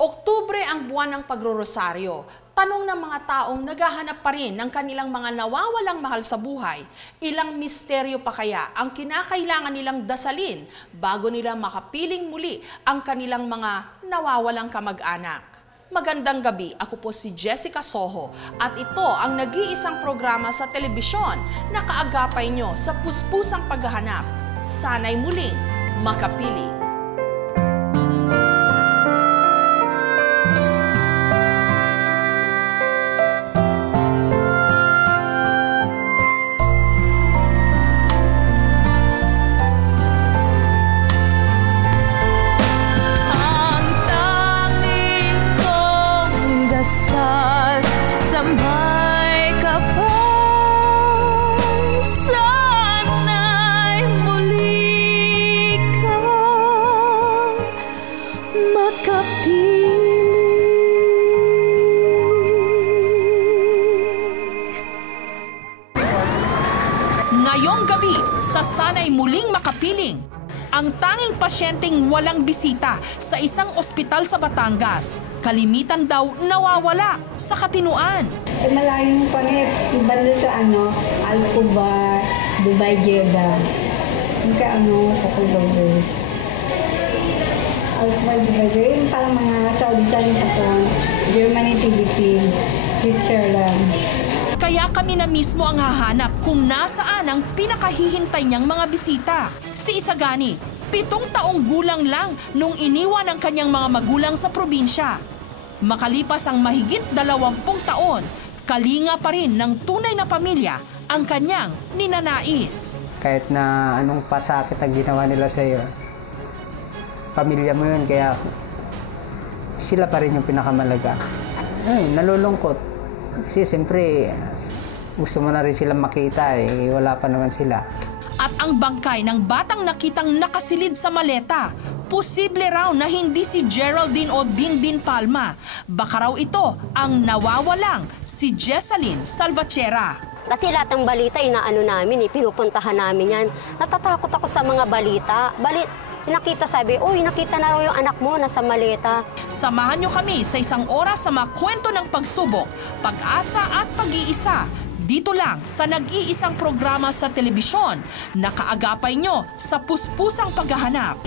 Oktubre ang buwan ng pagrorosaryo. Tanong ng mga taong naghahanap pa rin ng kanilang mga nawawalang mahal sa buhay. Ilang misteryo pa kaya ang kinakailangan nilang dasalin bago nila makapiling muli ang kanilang mga nawawalang kamag-anak. Magandang gabi, ako po si Jessica Soho at ito ang nag-iisang programa sa telebisyon na kaagapay nyo sa puspusang paghahanap. Sana'y muling makapiling. Ngayong gabi, sa Sana'y Muling Makapiling, ang tanging pasyenteng walang bisita sa isang ospital sa Batangas, kalimitan daw nawawala sa Katinuan. Malayong panit, banda sa Alcobar, Dubai, Jeddah. Alcobar, Dubai, yung parang mga Saudi, Japan, Germany, Philippines, Switzerland. Kaya kami na mismo ang hahanap kung nasaan ang pinakahihintay niyang mga bisita. Si Isagani, 7 taong gulang lang nung iniwan ang kanyang mga magulang sa probinsya. Makalipas ang mahigit 20 taon, kalinga pa rin ng tunay na pamilya ang kanyang ninanais. Kahit na anong pasakit ang ginawa nila sa iyo, pamilya mo yun, kaya sila pa rin yung pinakamalaga. Nalulungkot. Kasi siyempre, gusto mo na rin silang makita, wala pa naman sila. At ang bangkay ng batang nakitang nakasilid sa maleta, posible raw na hindi si Geraldine o Dingdin Palma. Baka raw ito ang nawawalang si Jessalyn Salvatierra. Kasi lahat ng balita, inaano namin, pinupuntahan namin yan. Natatakot ako sa mga balita. Nakita nakita na raw yung anak mo nasa maleta. Samahan nyo kami sa isang oras sa mga kwento ng pagsubok, pag-asa at pag-iisa. Dito lang sa nag-iisang programa sa telebisyon na kaagapay nyo sa puspusang paghahanap.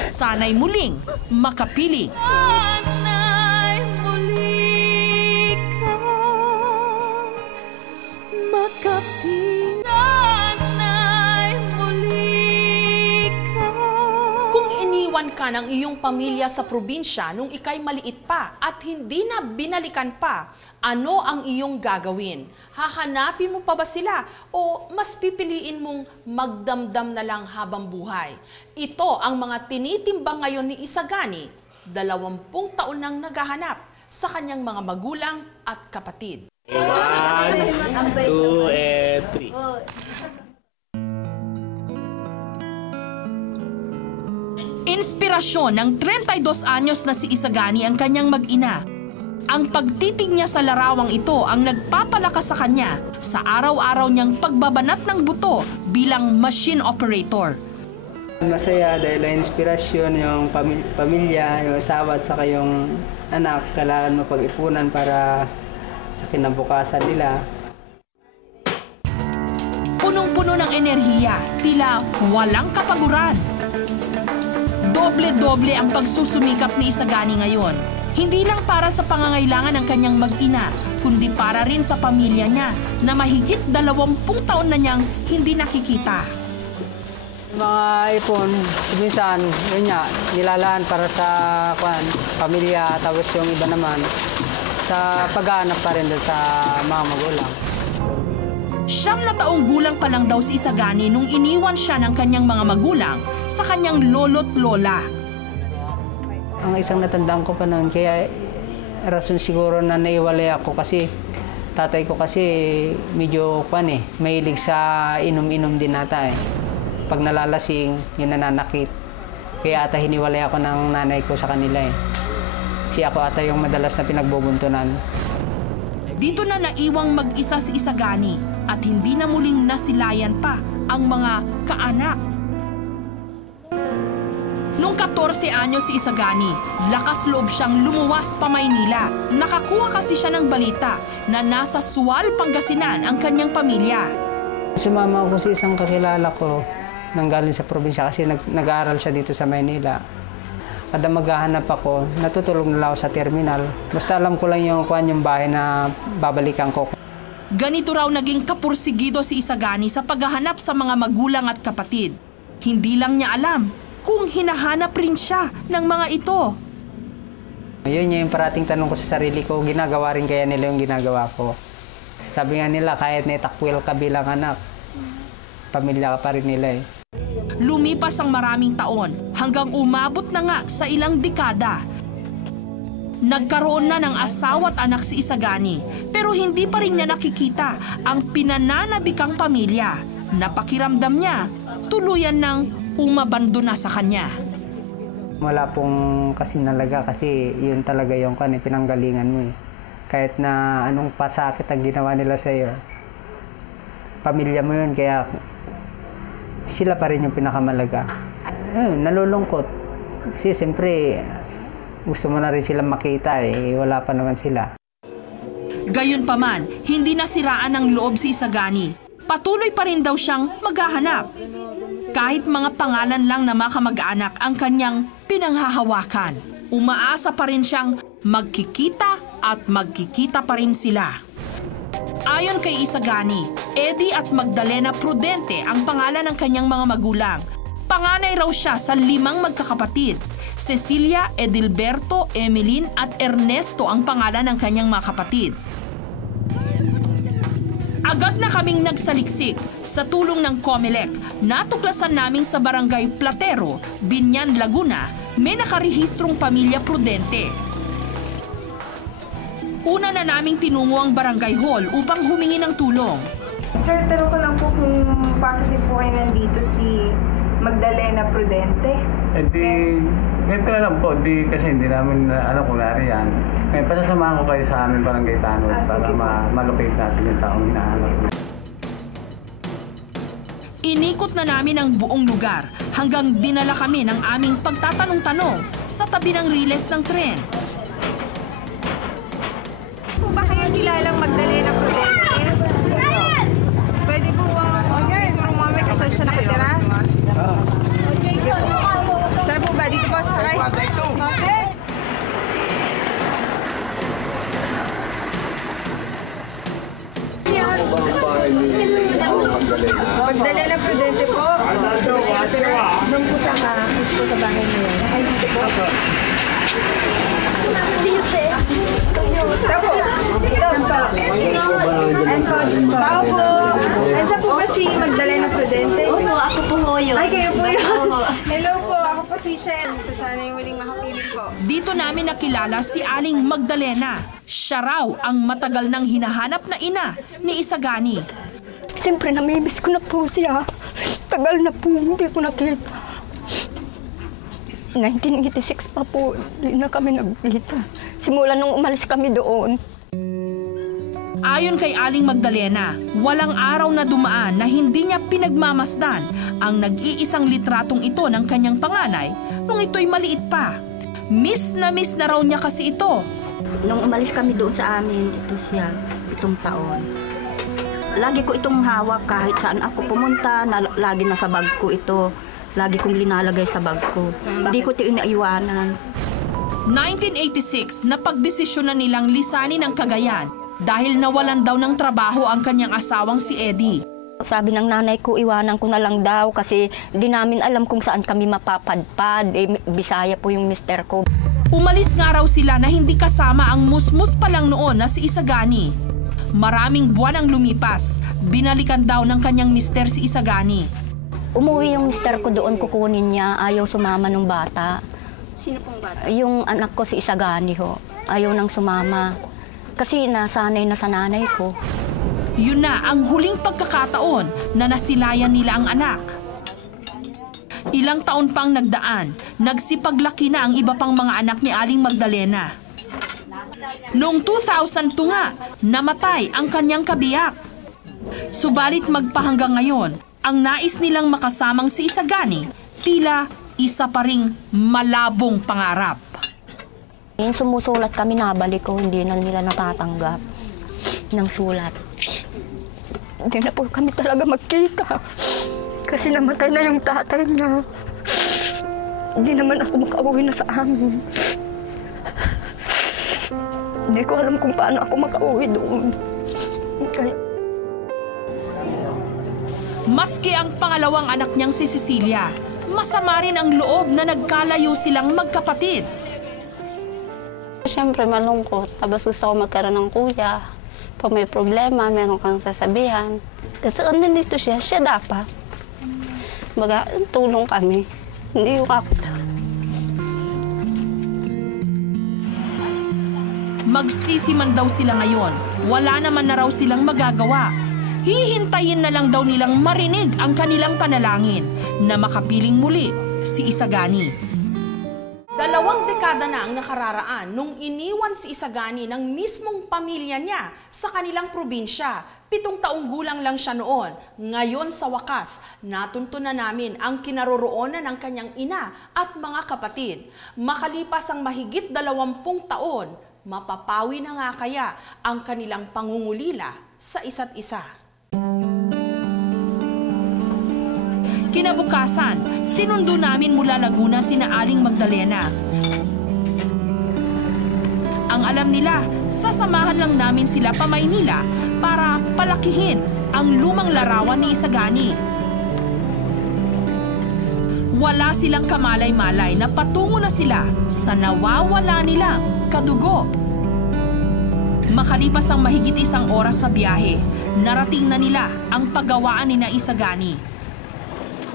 Sana'y muling makapiling. Sana'y muling makapiling. Iniwan ka ng iyong pamilya sa probinsya nung ikay maliit pa at hindi na binalikan pa, ano ang iyong gagawin? Hahanapin mo pa ba sila o mas pipiliin mong magdamdam na lang habang buhay? Ito ang mga tinitimbang ngayon ni Isagani, 20 taon nang naghahanap sa kanyang mga magulang at kapatid. 1, 2, and 3. Inspirasyon ng 32 anyos na si Isagani ang kanyang mag-ina. Ang pagtitig niya sa larawang ito ang nagpapalakas sa kanya sa araw-araw niyang pagbabanat ng buto bilang machine operator. Masaya dahil inspirasyon yung pamilya, yung asawa at saka yung anak, kailangan mapag-ipunan para sa kinabukasan nila. Punong-puno ng enerhiya, tila walang kapaguran. Doble-doble ang pagsusumikap ni Isagani ngayon. Hindi lang para sa pangangailangan ng kanyang mag-ina, kundi para rin sa pamilya niya na mahigit 20 taon na niyang hindi nakikita. Mga ipon, minsan, yun nga, nilalaan para sa pamilya, tapos yung iba naman sa paghahanap pa rin doon sa mga magulang. 9 na taong gulang pa lang daw si Isagani nung iniwan siya ng kanyang mga magulang sa kanyang lolo't lola. Ang isang natandaan ko pa noon, kaya rason siguro na naiwalay ako kasi tatay ko kasi medyo mahilig sa inom-inom din nata Pag nalalasing, yun nananakit. Kaya ata hiniwalay ako ng nanay ko sa kanila Si ako ata yung madalas na pinagbubuntunan. Dito na naiwang mag-isa si Isagani at hindi na muling nasilayan pa ang mga kaanak. Nung 14 anyos si Isagani, lakas loob siyang lumuwas pa Maynila. Nakakuha kasi siya ng balita na nasa Sual, Pangasinan ang kanyang pamilya. Sumama ako sa isang kakilala ko nanggaling sa probinsya kasi nag-aaral siya dito sa Maynila. Kada maghahanap ako, natutulog na lang ako sa terminal. Basta alam ko lang yung bahay na babalikan ko. Ganito raw naging kapursigido si Isagani sa paghahanap sa mga magulang at kapatid. Hindi lang niya alam kung hinahanap rin siya ng mga ito. Yun yung parating tanong ko sa sarili ko, ginagawa rin kaya nila yung ginagawa ko. Sabi nga nila, kahit netakwil ka bilang anak, pamilya ka pa rin nila eh. Lumipas ang maraming taon hanggang umabot na nga sa ilang dekada. Nagkaroon na ng asawa at anak si Isagani, pero hindi pa rin niya nakikita ang pinananabikang pamilya. Napakiramdam niya, tuluyan ng umabandona sa kanya. Wala pong kasinalaga kasi yun talaga yung pinanggalingan mo eh. Kahit na anong pasakit ang ginawa nila sa iyo, pamilya mo yun, kaya sila pa rin yung pinakamalaga. Nalulungkot. Kasi siyempre, gusto mo na rin silang makita eh, wala pa naman sila. Gayunpaman, hindi nasiraan ng loob si Isagani. Patuloy pa rin daw siyang maghahanap. Kahit mga pangalan lang na makamag-anak ang kanyang pinanghahawakan, umaasa pa rin siyang magkikita at magkikita pa rin sila. Ayon kay Isagani, Eddie at Magdalena Prudente ang pangalan ng kanyang mga magulang. Panganay raw siya sa 5 magkakapatid. Cecilia, Edilberto, Emeline at Ernesto ang pangalan ng kanyang mga kapatid. Agad na kaming nagsaliksik. Sa tulong ng COMELEC, natuklasan namin sa barangay Platero, Binyan, Laguna, may nakarehistrong pamilya Prudente. Una na naming tinungo ang barangay hall upang humingi ng tulong. Sir, tanong ko lang po kung positive po kayo nandito si Magdalena Prudente. Ganito na lang po, kasi hindi namin alam kung nariyan. Ngayon, pasasamahan ko kayo sa aming barangay Tanod para malocate natin yung taong hinahanap. Inikot na namin ang buong lugar hanggang dinala kami ng aming pagtatanong-tanong sa tabi ng riles ng tren. Po ba kayo kilalang Magdalena Prudente? Pwede po ituro mo kami kasal siya nakatira? Sige po. Saan po ba? Dito po, sakay? Magdalena Prudente po. Doon po sa bahay niyo. Ay, dito po. Saan po? Dito. Bao po. Nandiyan po ba si Magdalena Prudente? Opo, ako po ho yun. Ay, kayo po yun. Hello po, ako po si Shell. Sana yung huling makapilit po. Dito namin nakilala si Aling Magdalena. Siya raw ang matagal nang hinahanap na ina ni Isagani. Siyempre, namimiss ko na po siya. Tagal na po, hindi ko nakita. 1986 pa po, hindi na kami nagkita. Simula nung umalis kami doon. Ayon kay Aling Magdalena, walang araw na dumaan na hindi niya pinagmamasdan ang nag-iisang litratong ito ng kanyang panganay nung ito'y maliit pa. Miss na raw niya kasi ito. Nung umalis kami doon sa amin, ito siya, itong taon. Lagi ko itong hawak kahit saan ako pumunta, lagi nasa bag ko ito. Lagi kong linalagay sa bag ko. Hindi ko ito inaiwanan. 1986, napagdesisyon na nilang lisanin ang Cagayan dahil nawalan daw ng trabaho ang kanyang asawang si Eddie. Sabi ng nanay ko, iwanan ko na lang daw kasi di namin alam kung saan kami mapapadpad. Bisaya po yung mister ko. Umalis nga raw sila na hindi kasama ang musmus pa lang noon na si Isagani. Maraming buwan ang lumipas, binalikan daw ng kanyang mister si Isagani. Umuwi yung mister ko doon, kukunin niya, ayaw sumama ng bata. Sino pong bata? Yung anak ko si Isagani ho, ayaw nang sumama. Kasi nasanay na sa nanay ko. Yun na ang huling pagkakataon na nasilayan nila ang anak. Ilang taon pang nagdaan, nagsipaglaki na ang iba pang mga anak ni Aling Magdalena. Noong 2002 nga, namatay ang kanyang kabiyak. Subalit magpahanggang ngayon, ang nais nilang makasamang si Isagani, tila isa pa ring malabong pangarap. Yung sumusulat kami, nabalik ko, hindi na nila natatanggap ng sulat. Hindi na po kami talaga magkita. Kasi namatay na yung tatay niya. Hindi naman ako makauwi na sa amin. Hindi ko alam kung paano ako makauwi doon. Kaya... Maski ang pangalawang anak niyang si Cecilia, masama rin ang loob na nagkalayo silang magkapatid. Siyempre malungkot. Tapos gusto ko magkaroon ng kuya. Pag may problema, meron kang sasabihan. Kasi kung nandito siya, siya dapat. Baga, tulong kami. Hindi yung ako. Magsisiman daw sila ngayon. Wala naman na raw silang magagawa. Hihintayin na lang daw nilang marinig ang kanilang panalangin na makapiling muli si Isagani. 2 dekada na ang nakararaan nung iniwan si Isagani ng mismong pamilya niya sa kanilang probinsya. 7 taong gulang lang siya noon. Ngayon sa wakas, natuntunan namin ang kinaroroonan ng kanyang ina at mga kapatid. Makalipas ang mahigit 20 taon, mapapawi na nga kaya ang kanilang pangungulila sa isa't isa. Kinabukasan, sinundo namin mula Laguna sina Aling Magdalena. Ang alam nila, sasamahan lang namin sila pa Maynila para palakihin ang lumang larawan ni Isagani. Wala silang kamalay-malay na patungo na sila sa nawawala nilang kadugo. Makalipas ang mahigit 1 oras sa biyahe, narating na nila ang paggawaan ni na Isagani.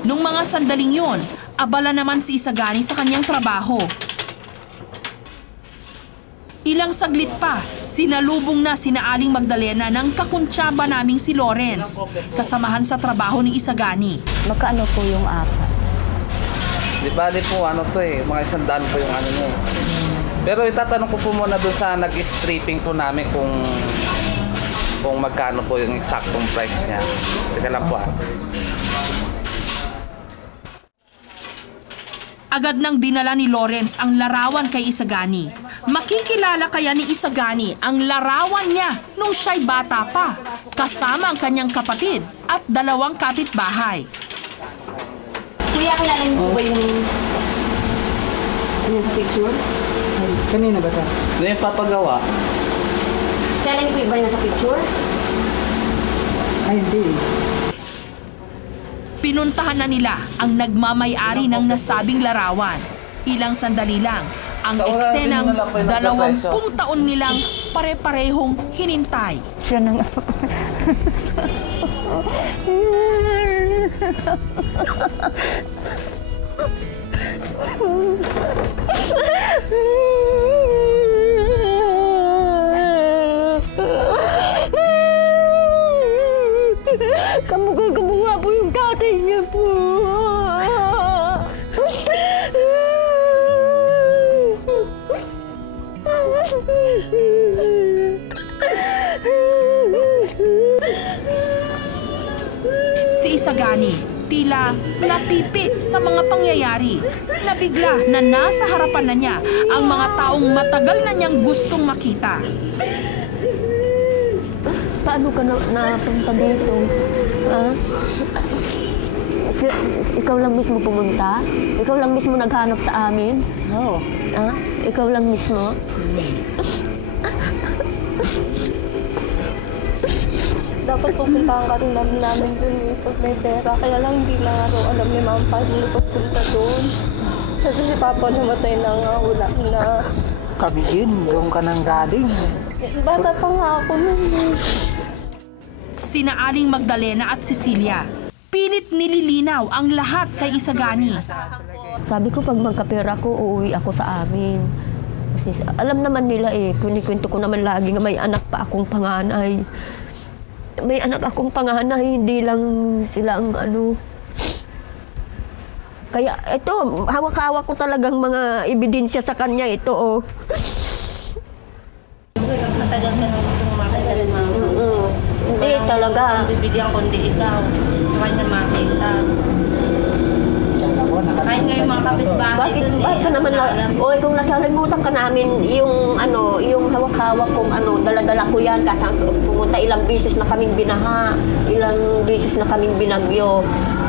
Nung mga sandaling yon, abala naman si Isagani sa kanyang trabaho. Ilang saglit pa, sinalubong na sina Aling Magdalena ng kakuntsaba naming si Lawrence, kasamahan sa trabaho ni Isagani. Magkano po yung apat? Di bali po, mga 100 po yung ano niya. Pero itatanong ko po muna doon sa nag-stripping po namin kung magkano po yung eksaktong price niya. Teka lang po. Agad nang dinala ni Lawrence ang larawan kay Isagani. Makikilala kaya ni Isagani ang larawan niya nung siya'y bata pa, kasama ang kanyang kapatid at 2 kapitbahay. Kuya, kilala niyo po ba yung sa picture? Kanina ba ito? Ano yung papagawa? Kilala niyo po ba yung sa picture? Ay, hindi. Pinuntahan na nila ang nagmamay-ari ng nasabing larawan. Ilang sandali lang, ang eksenang 20 taon nilang pare-parehong hinintay. Siya na nga. Kamukha po yung tatay niya po. Si Isagani, tila napipi sa mga pangyayari. Nabigla na nasa harapan na niya ang mga taong matagal na niyang gustong makita. Paano ka napunta dito? Ha? Ikaw lang mismo pumunta? Ikaw lang mismo naghanap sa amin? Oo. Ha? Ikaw lang mismo? Dapat pupuntahan ka rin namin dun pag may pera. Kaya lang hindi na nga alam ni Mama paano pagpunta dun. Kasi si Papa namatay na nga, wala na. Kami din, doon ka nang galing. Bata pa nga ako nun. Sina Aling Magdalena at Cecilia, pilit nililinaw ang lahat kay Isagani. Sabi ko pag magkapera ko, uuwi ako sa amin. Kasi alam naman nila kunikwento ko naman lagi nga may anak pa akong panganay. May anak akong panganay, hindi lang sila ang ano. Kaya ito, hawak-hawak ko talagang mga ebidensya sa kanya ito, oh. Matagal ka nang gusto makita ni Mama. Hindi talaga. Bibigyan ko hindi ikaw. Sa kanya makita. Ako, Kahit ngayon mga kapitbahay. Bakit ka naman kung nakalimutan ka namin yung yung hawak-hawak kong dala-dala ko yan kahit pumunta ilang beses na kaming binaha, ilang beses na kaming binagyo.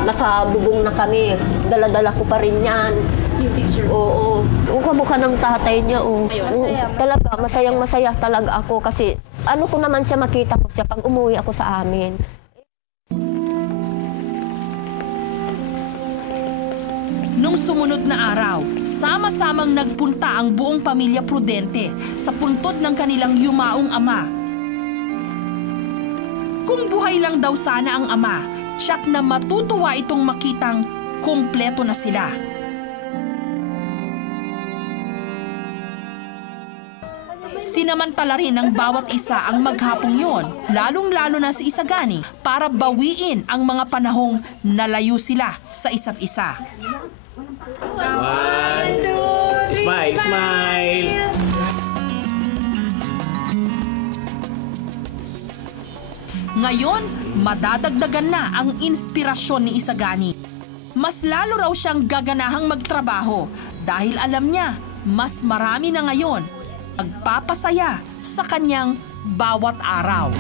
Nasa bubong na kami, dala-dala ko pa rin yan. Yung picture? Oo. Yung kamukha ng tatay niya, Talaga, masayang-masaya talaga ako kasi ko naman siya makita ko siya pag umuwi ako sa amin. Nung sumunod na araw, sama-samang nagpunta ang buong pamilya Prudente sa puntod ng kanilang yumaong ama. Kung buhay lang daw sana ang ama, tiyak na matutuwa itong makitang kumpleto na sila. Sinamantala rin ng bawat isa ang maghapong yon, lalong-lalo na si Isagani, para bawiin ang mga panahong nalayo sila sa isa't isa. 1, 2, 3, smile, smile! Ngayon, madadagdagan na ang inspirasyon ni Isagani. Mas lalo raw siyang gaganahang magtrabaho dahil alam niya mas marami na ngayon magpapasaya sa kanyang bawat araw.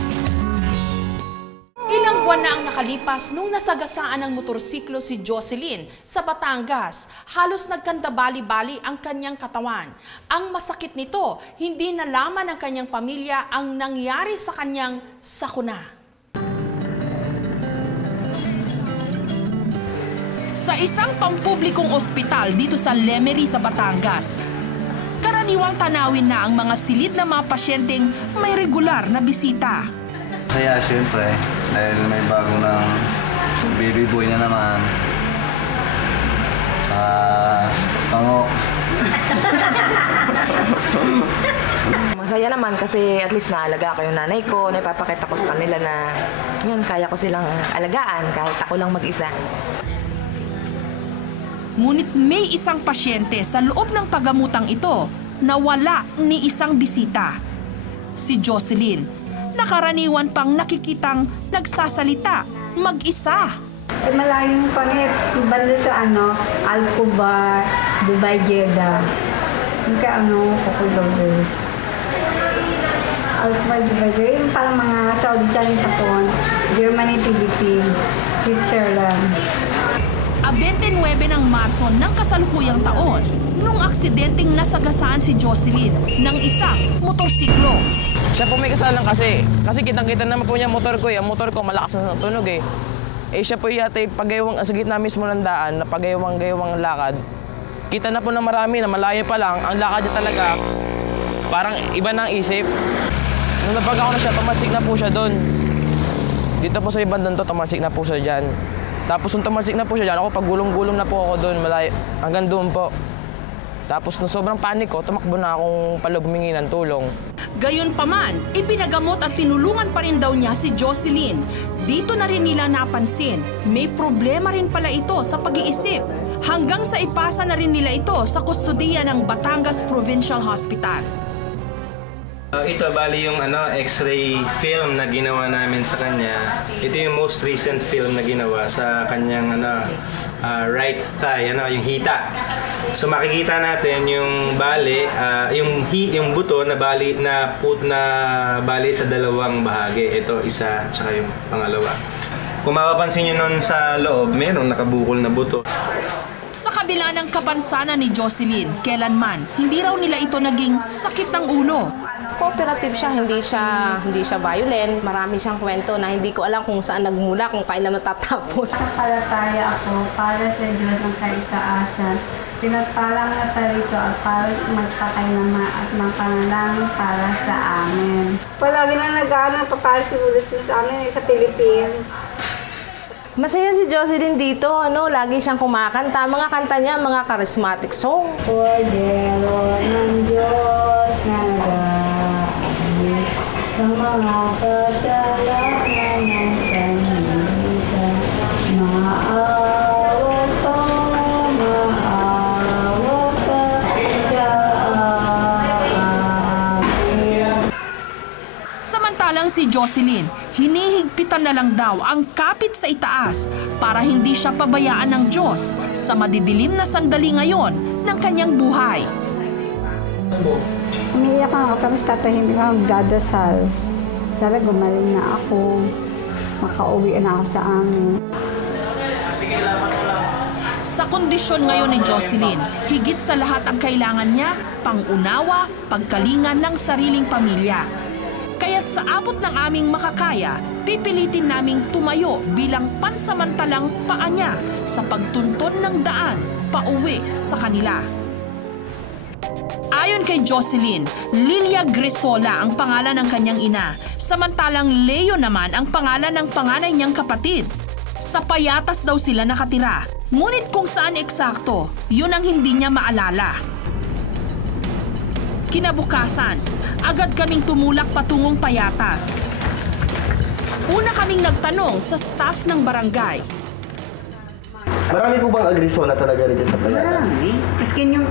Ilang buwan na ang nakalipas nung nasagasaan ng motorsiklo si Jocelyn sa Batangas. Halos nagkandabali-bali ang kanyang katawan. Ang masakit nito, hindi nalaman ng kanyang pamilya ang nangyari sa kanyang sakuna. Sa isang pampublikong ospital dito sa Lemery sa Batangas, karaniwang tanawin na ang mga silid na mga pasyenteng may regular na bisita. Kaya syempre, dahil may bago ng baby boy na naman. Pango. Masaya naman kasi at least naalaga ko yung nanay ko, napapakita ko sa kanila na yun, kaya ko silang alagaan kahit ako lang mag-isa. Ngunit may isang pasyente sa loob ng paggamutang ito na wala ni isang bisita. Si Jocelyn, nakaraniwan pang nakikitang nagsasalita mag-isa. Malayong kami, banda sa Alcobar, Dubai, Jeddah. Yung Kukulobo. Alcobar, Dubai, Jeddah. Yung parang mga Saudi, China, Japan, Germany, Philippines, Switzerland. 29 ng Marso ng kasalukuyang taon, nung aksidenteng nasagasaan si Jocelyn ng isang motorsiklo. Siya po may kasalanan kasi kitang-kita naman po niya motor ko. Ang motor ko malakas na tunog eh. Siya po yata pagayawang sa gitna mismo ng daan, na pagayawang lakad. Kita na po na marami na malayo pa lang, ang lakad niya talaga parang iba ng isip. Nung napagaw na siya, tumalsik na po siya doon. Dito po sa ibang to, tumalsik na po siya dyan. Tapos nung tumalsik na po siya dyan, ako pagulong-gulong na po ako doon, malayo, hanggang doon po. Tapos nung sobrang panik ko, tumakbo na akong paloob humingi ng tulong. Gayunpaman, ibinagamot at tinulungan pa rin daw niya si Jocelyn. Dito na rin nila napansin, may problema rin pala ito sa pag-iisip. Hanggang sa ipasa na rin nila ito sa kustodiya ng Batangas Provincial Hospital. Ito bali yung X-ray film na ginawa namin sa kanya. Ito yung most recent film na ginawa sa kanyang right thigh, yung hita. So makikita natin yung bali, yung buto na bali sa dalawang bahagi. Ito isa, tsaka yung pangalawa. Kung mapapansin niyo nun sa loob, meron nakabukol na buto. Sa kabila ng kapansanan ni Jocelyn, kailanman hindi raw nila ito naging sakit ng ulo. Cooperative siya, hindi siya violent. Marami siyang kwento na hindi ko alam kung saan nagmula, kung kailan matatapos. Nakapalataya ako para sa Diyos ang kaitaasan. Pinagpalang na tarito at para magpakainama at magpanalangin para sa amin. Palagi na nag-aaral ng papasigulis sa amin sa Pilipinas. Masaya si Jocelyn dito, lagi siyang kumakanta. Mga kanta niya, mga charismatic song. Cordero ng Diyos na dahil sa mga kasalanan ng kanita, maawa ka sa amin. Samantalang si Jocelyn, hinihigpitan na lang daw ang kapit sa itaas para hindi siya pabayaan ng Diyos sa madidilim na sandali ngayon ng kanyang buhay. Umiiyak ako, tapos tatahimik ako, magdadasal. Sana gumaling na ako, makauwi na ako sa amin. Sa kondisyon ngayon ni Jocelyn, higit sa lahat ang kailangan niya, pangunawa, pagkalingan ng sariling pamilya. Kaya't sa abot ng aming makakaya, pipilitin naming tumayo bilang pansamantalang paa niya sa pagtunton ng daan pauwi sa kanila. Ayon kay Jocelyn, Lilia Grisola ang pangalan ng kanyang ina, samantalang Leo naman ang pangalan ng panganay niyang kapatid. Sa Payatas daw sila nakatira, ngunit kung saan eksakto, yun ang hindi niya maalala. Kinabukasan, agad kaming tumulak patungong Payatas. Una kaming nagtanong sa staff ng barangay. Marami po bang agresyon na talaga rin sa Payatas? Marami. Maskin yung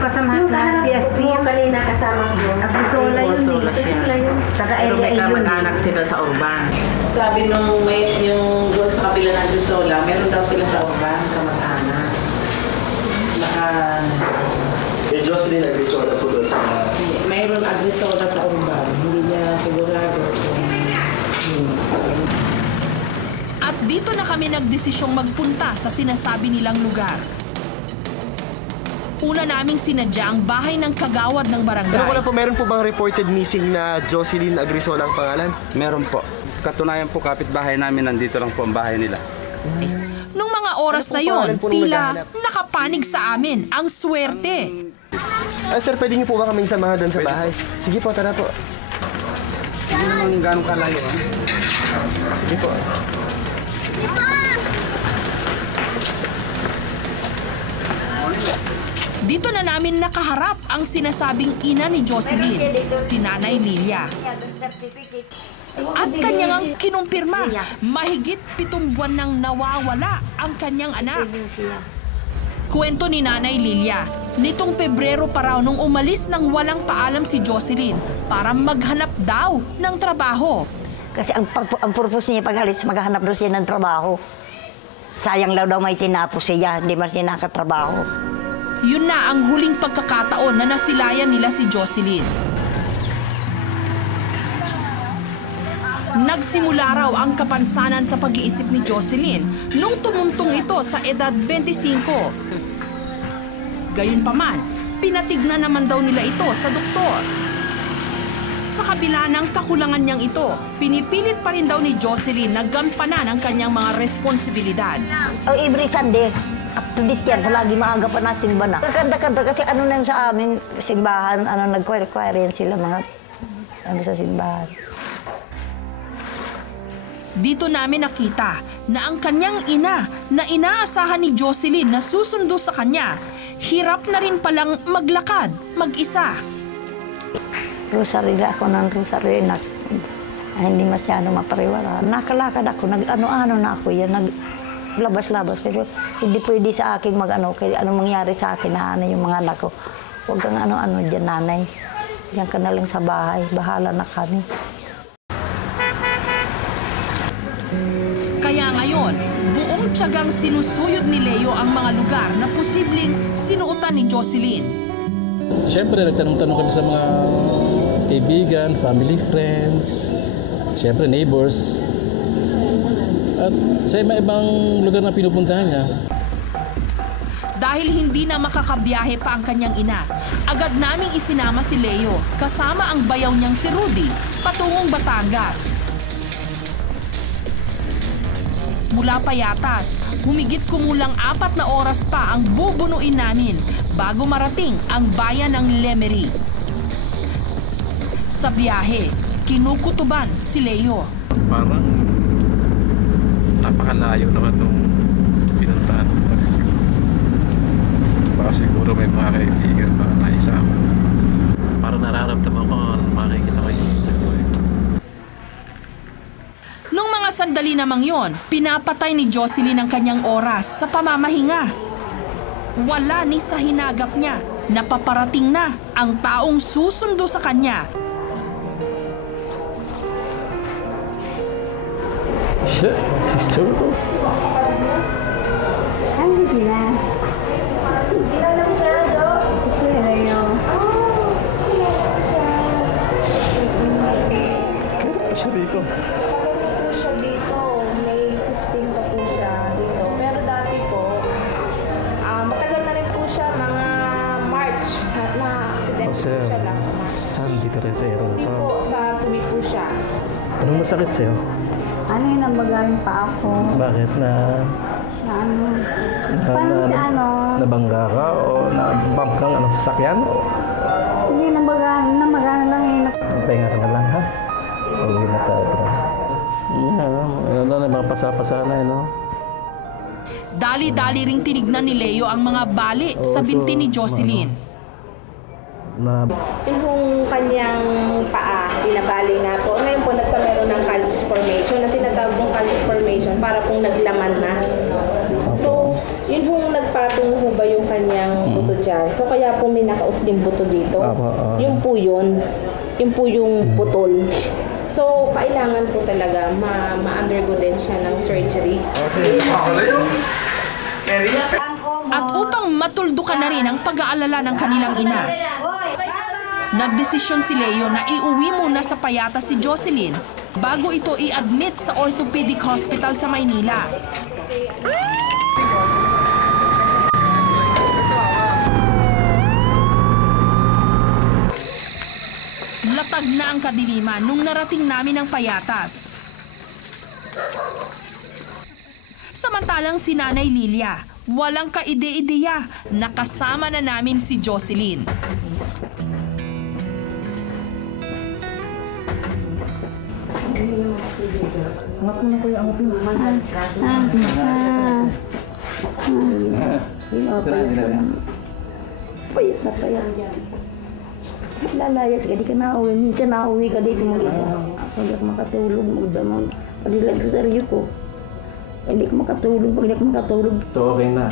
kasamahan na CSP, yung kanina kasama ko. Agrisola yun eh. Saka pero may kamag-anak sila sa Urban. Sabi nung mate yung doon sa kabila ng Agrisola, meron daw sila sa Urban, kamag-anak. Jocelyn Agrisola po doon sa mayroon Agrisola sa Urban. Hindi niya sigurado kung At dito na kami nagdesisyong magpunta sa sinasabi nilang lugar. Una naming sinadya ang bahay ng kagawad ng barangay. Pero po, meron po bang reported missing na Jocelyn Agrisola ang pangalan? Meron po. Katunayan po, kapitbahay namin, nandito lang po ang bahay nila. Nung mga oras na yon, tila nakapanig sa amin ang swerte. Sir, pwede niyo po ba kaming samahan doon sa bahay? Sige po, tara po. Hindi naman ganong kalayo. Sige po. Dito na namin nakaharap ang sinasabing ina ni Jocelyn, si Nanay Lilia. At kanyang ang kinumpirma, mahigit 7 buwan nang nawawala ang kanyang anak. Kwento ni Nanay Lilia, nitong Pebrero pa raw nung umalis nang walang paalam si Jocelyn para maghanap daw ng trabaho. Kasi ang purpose niya pag-alis, maghanap daw siya ng trabaho. Sayang daw may tinapos siya, hindi man siya nakatrabaho. Yun na ang huling pagkakataon na nasilayan nila si Jocelyn. Nagsimula raw ang kapansanan sa pag-iisip ni Jocelyn nung tumuntong ito sa edad 25. Gayunpaman, pinatignan naman daw nila ito sa doktor. Sa kabila ng kakulangan niyang ito, pinipilit pa rin daw ni Jocelyn na gampanan ang kanyang mga responsibilidad. Every Sunday, up to date yan, palagi maaga pa na simba na. Kanta-kanta kasi ano na sa amin, simbahan, nag-choir yan sila mga sa simbahan. Dito namin nakita na ang kanyang ina na inaasahan ni Jocelyn na susundo sa kanya, hirap na rin palang maglakad, mag-isa. Rosary ako ng rosary na hindi masyado mapariwara. Nakalakad ako, nag-ano-ano na ako yan, naglabas-labas. Pero hindi pwede sa akin mag-ano, kaya anong mangyari sa akin na yung mga anak ko. Huwag kang ano-ano dyan, nanay. Diyan ka na lang sa bahay, bahala na kami. Kaya ngayon, buong tiyagang sinusuyod ni Leo ang mga lugar na posibleng sinuotan ni Jocelyn. Siyempre, nagtanong-tanong kami sa mga kaibigan, family, friends, siyempre neighbors, at sa ibang lugar na pinupuntahan niya. Dahil hindi na makakabiyahe pa ang kanyang ina, agad naming isinama si Leo kasama ang bayaw niyang si Rudy patungong Batangas. Mula Payatas, humigit kumulang 4 na oras pa ang bubunuin namin bago marating ang bayan ng Lemery. Sa biyahe, kinukutuban si Leo. Parang napakalayo naman nung pinuntahan ng pamilya ko. Baka siguro may mga kaibigan na naisama. Parang nararamdaman ko makikita ko yung sister ko eh. Nung mga sandali namang yon, pinapatay ni Jocelyn ang kanyang oras sa pamamahinga. Wala ni sa hinagap niya, napaparating na ang taong susundo sa kanya. Shit, sister ko. Ano sila? Kilala mo siya, Do? Kilala yun. Kilala siya. Kaya pa siya rito. Nakapagod siya dito. May 15 pa po siya dito. Pero dati po, matagal na rin po siya, mga March, na-accident po siya last month. Saan dito rin sa ero? Hindi po, sa tuwi po siya. Anong masakit sa'yo? Ano yung nabagayin pa ako? Bakit na... Na ano? Parang sa ano? Nabangga ka o na-bump kang sasakyan? Hindi nabagana lang eh. Pahinga ka na lang, ha? Huwag na tayo. Ano na, mga pasa-pasa na, no? Dali-dali ring tinignan ni Leo ang mga bali sa binti ni Jocelyn. Yung kanyang paa, binabali nga po. Ngayon po nagkameron ng callus formation na tinatawag ng callus formation para pong naglaman na. So, yun pong nagpatungo ba yung kanyang buto dyan. So, kaya po may nakausling buto dito. Yun po yun. Yun po yung putol. So, kailangan po talaga ma-undergo din siya ng surgery. At upang matuldukan na rin ang pag-aalala ng kanilang ina, nagdesisyon si Leo na iuwi muna sa Payata si Jocelyn bago ito i-admit sa orthopedic hospital sa Maynila. Latag na ang kadiliman nung narating namin ang Payatas. Samantalang si Nanay Lilia, walang kaide-ideya, nakasama na namin si Jocelyn. Angat mo na kuya, angat mo. Payat na payat. Lalayas ka, di ka nauwi. Minsan nauwi ka dito mag-isa. Ako hindi ako makatulog. Pag-ilag ko sa sarili ko. Hindi ko makatulog. Pag hindi ako makatulog. Ito okay na.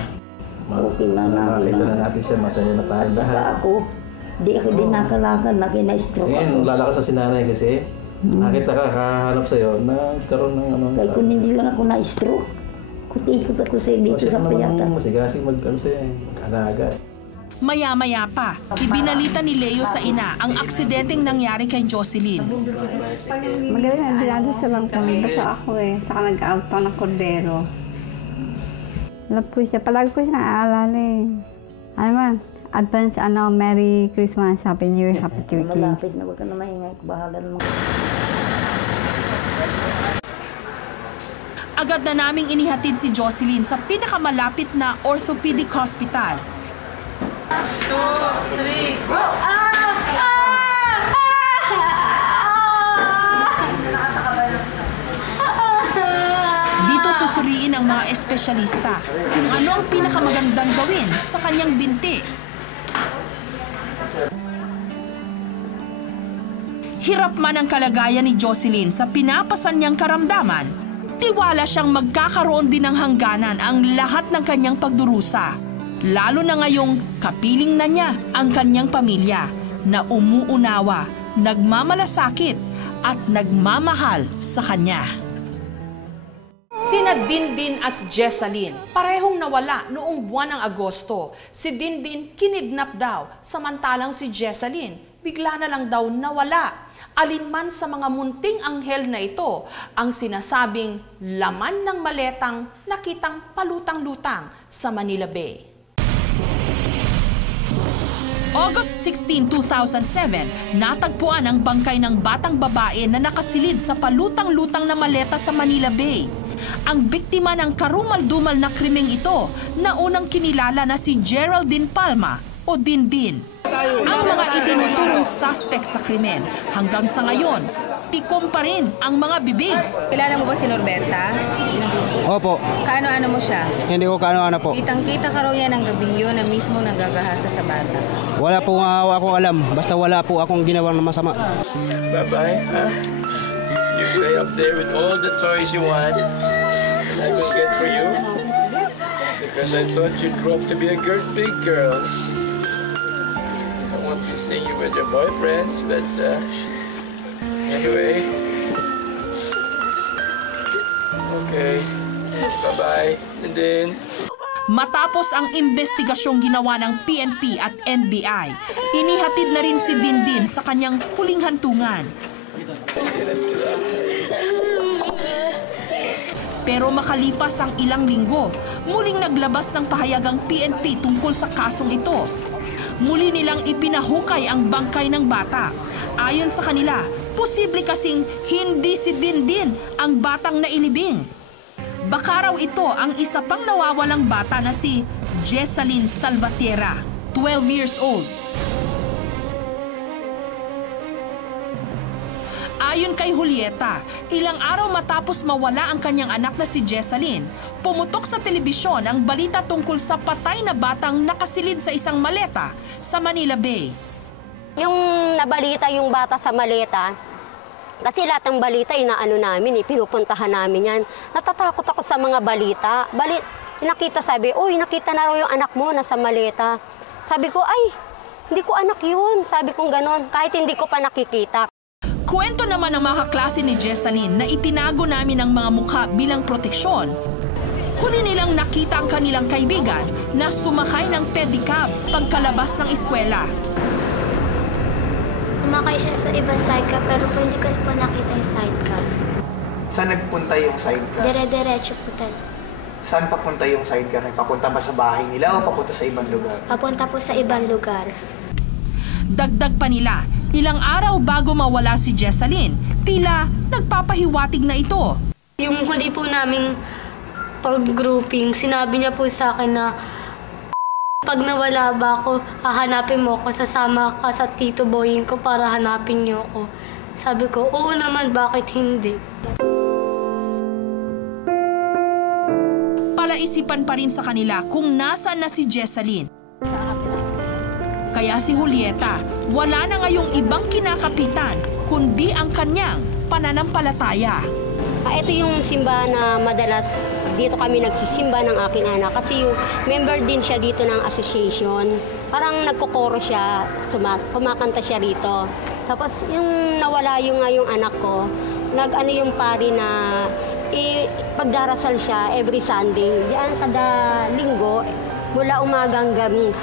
Okay na. Makita na natin siya. Masaya na tayo lahat. Ako, di ako din nakalakad. Nakina-stroke ako. Ngayon, lalakas sa sinanay kasi. Nakita ka, kahanap sa'yo, nagkaroon ng ano. Kahit kung hindi lang ako na-stroke. Kutikot ako sa dito sa Payata. Masigasig mag-ano sa'yo eh. Mag-alaga. Maya-maya pa, ibinalita ni Leo sa ina ang aksidenteng nangyari kay Jocelyn. Magaling na dinadasa lang kami. Basta ako eh. Saka nag-auto ng kordero. Alam po siya. Palagi ko siya naaalala eh. Ano man, advance Merry Christmas, Happy New Year, Happy Turkey. Malapit na, wag ka na maingay. Bahala naman. Agad na naming inihatid si Jocelyn sa pinakamalapit na orthopedic hospital. 2, 3, go! Dito susuriin ang mga espesyalista kung ano ang pinakamagandang gawin sa kanyang binti. Hirap man ang kalagayan ni Jocelyn sa pinapasan niyang karamdaman, tiwala siyang magkakaroon din ng hangganan ang lahat ng kanyang pagdurusa. Lalo na ngayong kapiling na niya ang kanyang pamilya na umuunawa, nagmamalasakit at nagmamahal sa kanya. Sina Dindin at Jessalyn, parehong nawala noong buwan ng Agosto. Si Dindin kinidnap daw, samantalang si Jessalyn bigla na lang daw nawala. Alinman sa mga munting anghel na ito ang sinasabing laman ng maletang nakitang palutang-lutang sa Manila Bay. August 16, 2007, natagpuan ang bangkay ng batang babae na nakasilid sa palutang-lutang na maleta sa Manila Bay. Ang biktima ng karumal-dumal na krimeng ito na unang kinilala na si Geraldine Palma o Dindin. Ang mga itinuturong suspect sa krimen hanggang sa ngayon, tikom pa rin ang mga bibig. Kilala mo ba si Norberta? Opo. Kaano-ano mo siya? Hindi ko kaano-ano po. Kitang-kita ka raw yan ng gabi yun na mismo nanggagahasa sa bata. Wala po nga akong alam. Basta wala po akong ginawang masama. Bye-bye, huh? You play up there with all the toys you want. And I will get for you. Because I thought you'd grow up to be a big girl. I want to see you with your boyfriends, but anyway. Okay. Bye-bye. And then... Matapos ang investigasyong ginawa ng PNP at NBI, inihatid na rin si Dindin sa kanyang huling hantungan. Pero makalipas ang ilang linggo, muling naglabas ng pahayag ang PNP tungkol sa kasong ito. Muli nilang ipinahukay ang bangkay ng bata. Ayon sa kanila, posible kasing hindi si Dindin ang batang nailibing. Baka raw ito ang isa pang nawawalang bata na si Jessalyn Salvatierra, 12 years old. Ayon kay Julieta, ilang araw matapos mawala ang kanyang anak na si Jessalyn, pumutok sa telebisyon ang balita tungkol sa patay na batang nakasilid sa isang maleta sa Manila Bay. Yung nabalita yung bata sa maleta, kasi lahat ng balita inaano namin, pinupuntahan namin yan. Natatakot ako sa mga balita. Nakita nakita na raw yung anak mo nasa maleta. Sabi ko, ay, hindi ko anak yun. Sabi ko ganon, kahit hindi ko pa nakikita. Kwento naman ng mga kaklase ni Jessalyn na itinago namin ang mga mukha bilang proteksyon. Huli nilang nakita ang kanilang kaibigan na sumakay ng pedicab pagkalabas ng eskwela. Sumakay siya sa ibang sidecar pero po hindi ko po nakita yung sidecar. Saan nagpunta yung sidecar? Dire-diretso po talaga. Saan papunta yung sidecar? Papunta ba sa bahay nila o papunta sa ibang lugar? Papunta po sa ibang lugar. Dagdag pa nila, ilang araw bago mawala si Jessalyn, tila nagpapahiwatig na ito. Yung huli po naming pag-grouping, sinabi niya po sa akin na pag nawala ba ako, hahanapin mo ako, sasama ka sa tito boying ko para hanapin niyo ako. Sabi ko, oo naman, bakit hindi? Palaisipan pa rin sa kanila kung nasaan na si Jessalyn. Kaya si Julieta, wala na ngayong ibang kinakapitan, kundi ang kanyang pananampalataya. Ito yung simbahan na madalas dito kami nagsisimba ng aking anak kasi yung member din siya dito ng association. Parang nagkokoro siya, kumakanta siya rito. Tapos yung nawala yung anak ko, nag-ano yung pari na pagdarasal siya every Sunday. Diyan kada linggo, mula umaga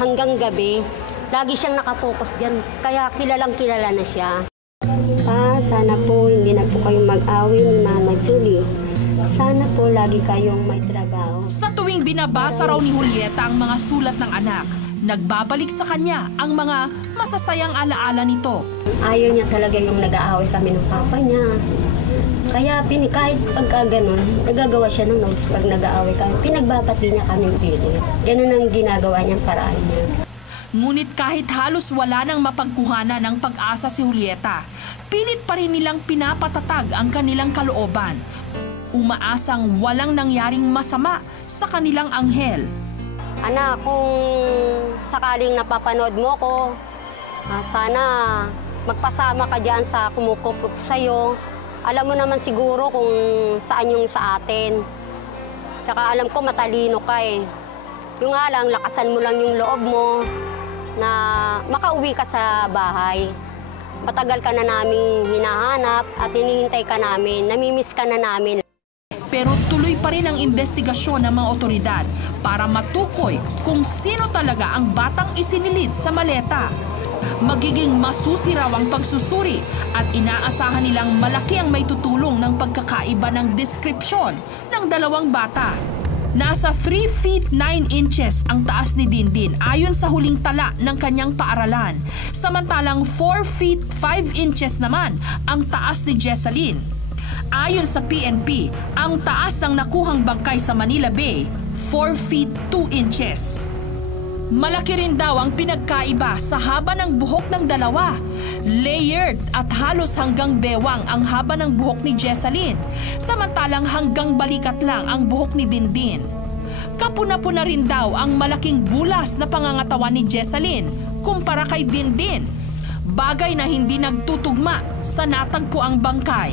hanggang gabi, lagi siyang nakapokus diyan. Kaya kilalang-kilala na siya. Sana po hindi na po kayong mag-away ni Mama Julie. Sana po lagi kayong may trabaho. Sa tuwing binabasa raw ni Julieta ang mga sulat ng anak, nagbabalik sa kanya ang mga masasayang alaala nito. Ayaw niya talaga yung nag-aaway kami ng papa niya. Kaya kahit pagka ganun, nagagawa siya ng notes pag nag-aaway kami. Pinagbabati niya kaming pilit. Ganun ang ginagawa niyang paraan niya. Ngunit kahit halos wala nang mapagkuhanan ng pag-asa si Julieta, pilit pa rin nilang pinapatatag ang kanilang kalooban. Umaasang walang nangyaring masama sa kanilang anghel. Anak, kung sakaling napapanood mo ko, sana magpasama ka dyan sa kumukup sa'yo. Alam mo naman siguro kung saan yung sa atin. Tsaka alam ko matalino ka eh. Yung nga lang, lakasan mo lang yung loob mo na makauwi ka sa bahay. Matagal ka na naming hinahanap at hinihintay ka namin, namimiss ka na namin. Pero tuloy pa rin ang investigasyon ng mga otoridad para matukoy kung sino talaga ang batang isinilid sa maleta. Magiging masusi raw ang pagsusuri at inaasahan nilang malaki ang may tutulong ng pagkakaiba ng deskripsyon ng dalawang bata. Nasa 3 feet 9 inches ang taas ni Dindin ayon sa huling tala ng kanyang paaralan. Samantalang 4 feet 5 inches naman ang taas ni Jessalyn. Ayon sa PNP, ang taas ng nakuhang bangkay sa Manila Bay, 4 feet 2 inches. Malaki rin daw ang pinagkaiba sa haba ng buhok ng dalawa. Layered at halos hanggang bewang ang haba ng buhok ni Jessalyn, samantalang hanggang balikat lang ang buhok ni Dindin. Kapuna-puna rin daw ang malaking bulas na pangangatawan ni Jessalyn kumpara kay Dindin. Bagay na hindi nagtutugma sa natagpuang bangkay.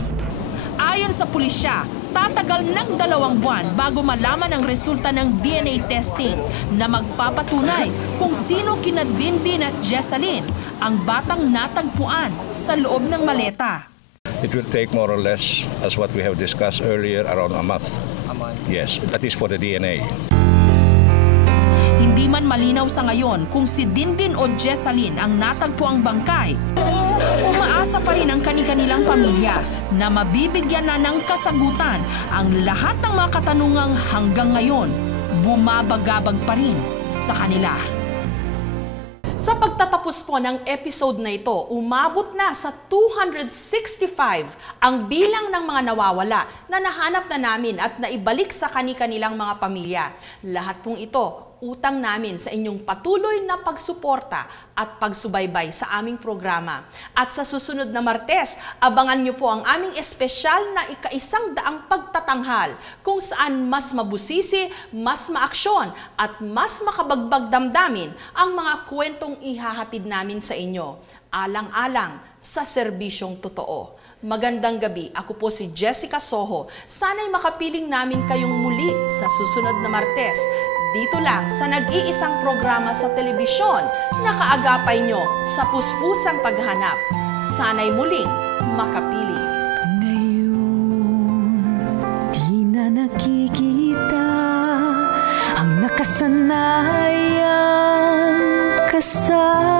Ayon sa pulisya, tatagal ng 2 buwan bago malaman ang resulta ng DNA testing na magpapatunay kung sino kina Dindin at Jessalyn ang batang natagpuan sa loob ng maleta. It will take more or less, as what we have discussed earlier, around a month. Yes, that is for the DNA. Hindi man malinaw sa ngayon kung si Dindin o Jessalyn ang natagpuang bangkay, umaasa pa rin ang kani-kanilang pamilya na mabibigyan na ng kasagutan ang lahat ng mga katanungang hanggang ngayon bumabagabag pa rin sa kanila. Sa pagtatapos po ng episode na ito, umabot na sa 265 ang bilang ng mga nawawala na nahanap na namin at naibalik sa kani-kanilang mga pamilya. Lahat pong ito, utang namin sa inyong patuloy na pagsuporta at pagsubaybay sa aming programa. At sa susunod na Martes, abangan niyo po ang aming espesyal na ika-100 pagtatanghal kung saan mas mabusisi, mas maaksyon at mas makabagbag damdamin ang mga kwentong ihahatid namin sa inyo. Alang-alang sa serbisyong totoo. Magandang gabi. Ako po si Jessica Soho. Sana'y makapiling namin kayong muli sa susunod na Martes. Dito lang sa nag-iisang programa sa telebisyon na kaagapay nyo sa puspusang paghanap. Sana'y muling makapili. Ngayon, di na nakikita ang nakasanayang kasama.